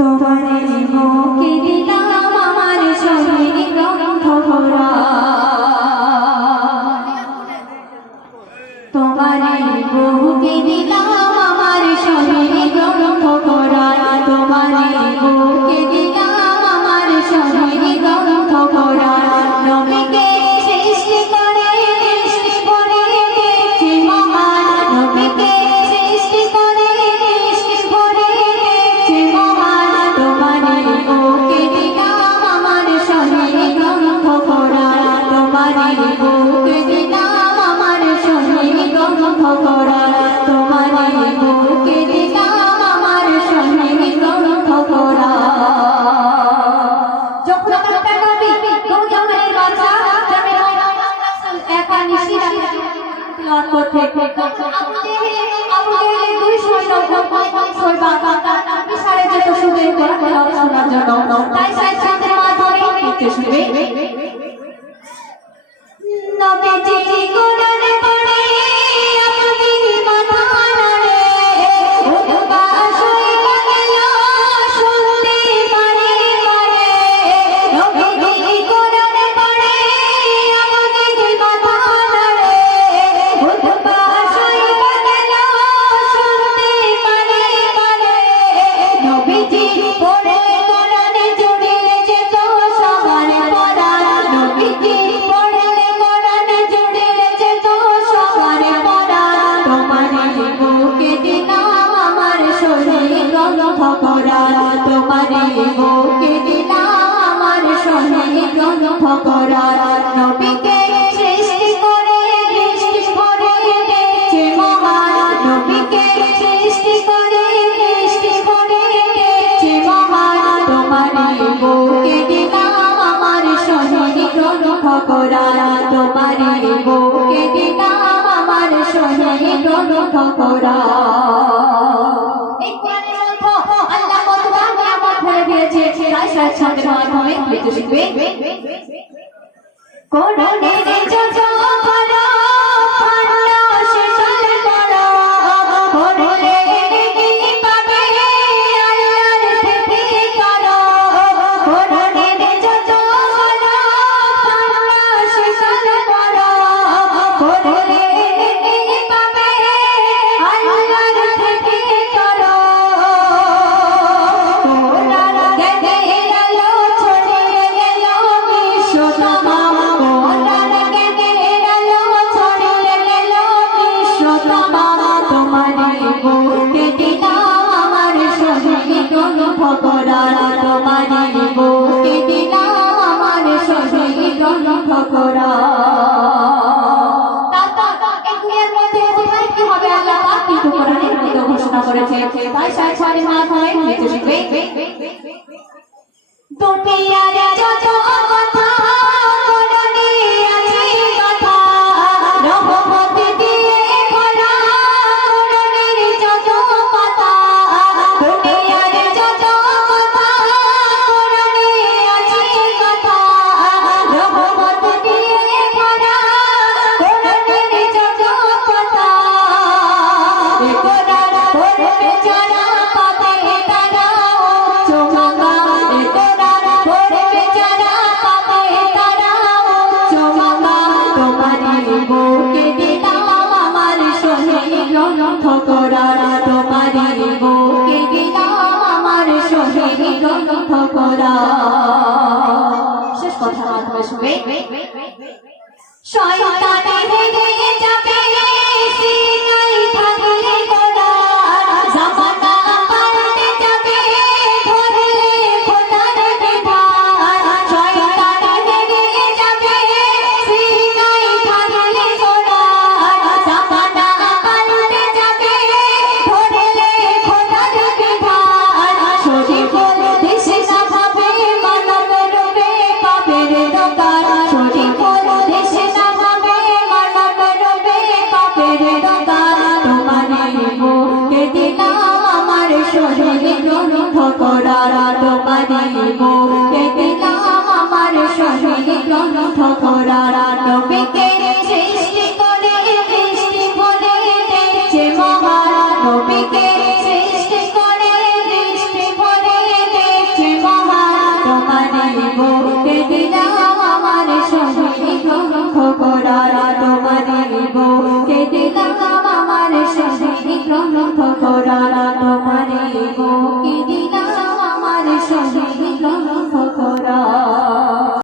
তোমার মুখে দিলাম আমার শরীর গ্রন্থ ভরা, তোমার মুখে দিলাম আমার শরীর গ্রন্থ ভরা, তোমার মুখে দিলাম আমার শরীর গ্রন্থ ভরা। নবীকে সৃষ্টি করে সৃষ্টি করে দেখছি মহান, নবীকে সৃষ্টি করে সৃষ্টি করে দেখছি মহান। তোমার মুখে দিলাম আমার শরীর গ্রন্থ ভরা, তোমার মুখে দিলাম আমার শরীর গ্রন্থ ভরা, তোমার মুখে দিলাম আমার শরীর গ্রন্থ ভরা। যখন একটা নবী কোন জামানের বাদশা জানে একা নিশিরা তিলাওয়াত করতে, আবু জেহেল দুই সৈন্য ছয় বাবা বিশালে যেত শুধু কোরআন তেলাওয়াত শোনার জন্য, তাই সাইয়েদের মাধ্যমে নিতে শুনবে। নবীজি কোরআন পড়ে আপনি মাথা নাড়ে, উতবা শোনা গেল শুনতে পারে পারে। নবীজি কোরআন পড়ে আপনি মাথা নাড়ে, উতবা শোনা গেল শুনতে পারে পারে। নবীজি পড়ে কোরআনে জুড়ে যেত সবার পড়া, নবীজি পড়ে কোরআনে জুড়ে যেত সবার পড়া। তোমার মুখে দিলাম আমার শরীর গ্রন্থ ভরা, তোমার মুখে দিলাম আমার শরীর গ্রন্থ ভরা। নবীকে সৃষ্টি করে সৃষ্টি করে দেখছে মহান, নবীকে সৃষ্টি করে সৃষ্টি করে দেখছে মহান। তোমার মুখে দিলাম আমার শরীর গ্রন্থ ভরা, তোমার মুখে দিলাম আমার শরীর গ্রন্থ ভরা। এই কোরআনের গ্রন্থ আল্লাহ কতবার নিয়ামত ভরে দিয়েছে, তাই সাথে মাধ্যমে লিখতে শিখবে। কোরআনের যত বড় পান্না সেটাল করো, কোরআনের কি পাবে আল্লাহর থেকে করো। কোরআনের যত বড় পান্না সেটাল করো, কোরআনের কি পাবে আল্লাহর থেকে করো। কোরআন জ্ঞানের আলো ছড়িয়ে গেল বিশ্বতমাম, কোরআন জ্ঞানের আলো ছড়িয়ে গেল বিশ্বতমাম। তোমার মুখে দিলাম আমার শরীর গ্রন্থ ভরা, তোমার মুখে দিলাম আমার শরীর গ্রন্থ ভরা। কিন্তু কোরআনের মধ্যে ঘোষণা করেছে, তাই সাইয়েদের মাধ্যমে লিখতে শিখবে। দুনিয়ার যত কথা কোরআনে আছে কথা, রহমত দিয়ে ভরা কোরআনের যত কথা। দুনিয়ার যত কথা কোরআনে আছে কথা, রহমত দিয়ে ভরা কোরআনের যত কথা। এ কোরআন পড়বে যারা পাবে তারা উচ্চ মাকাম, এ কোরআন পড়বে যারা পাবে তারা উচ্চ মাকাম। তোমার মুখে দিলাম আমার শরীর গ্রন্থ কোরআন, তোমার মুখে দিলাম আমার শরীর গ্রন্থ কোরআন। শেষ কথা মাধ্যমে শুনবে। শয়তানে হেরে যাবে সিনাই থাকলে কোরআন, জামানা পাল্টে যাবে ধরলে খোদার বিধান। শয়তানে হেরে যাবে সিনাই থাকলে কোরআন, জামানা পাল্টে যাবে ধরলে খোদার বিধান। শরীফ দেশে না ভাবে মানব রূপে পাপের দোকান, শরীফ দেশে না ভাবে মানব রূপে পাপের দোকান। তোমার মুখে দিলাম আমার শরীর গ্রন্থ কোরআন, তোমার মুখে দিলাম আমার শরীর গ্রন্থ কোরআন। নবীকে সৃষ্টি করে সৃষ্টি করে দেখছে মহান, নবীকে সৃষ্টি করে সৃষ্টি করে বুকে দিলাম আমার শহীদ গ্রন্থ কোরআন তোমারে বুকে দিলাম আমার শহীদ গ্রন্থ কোরআন তোমারে বুকে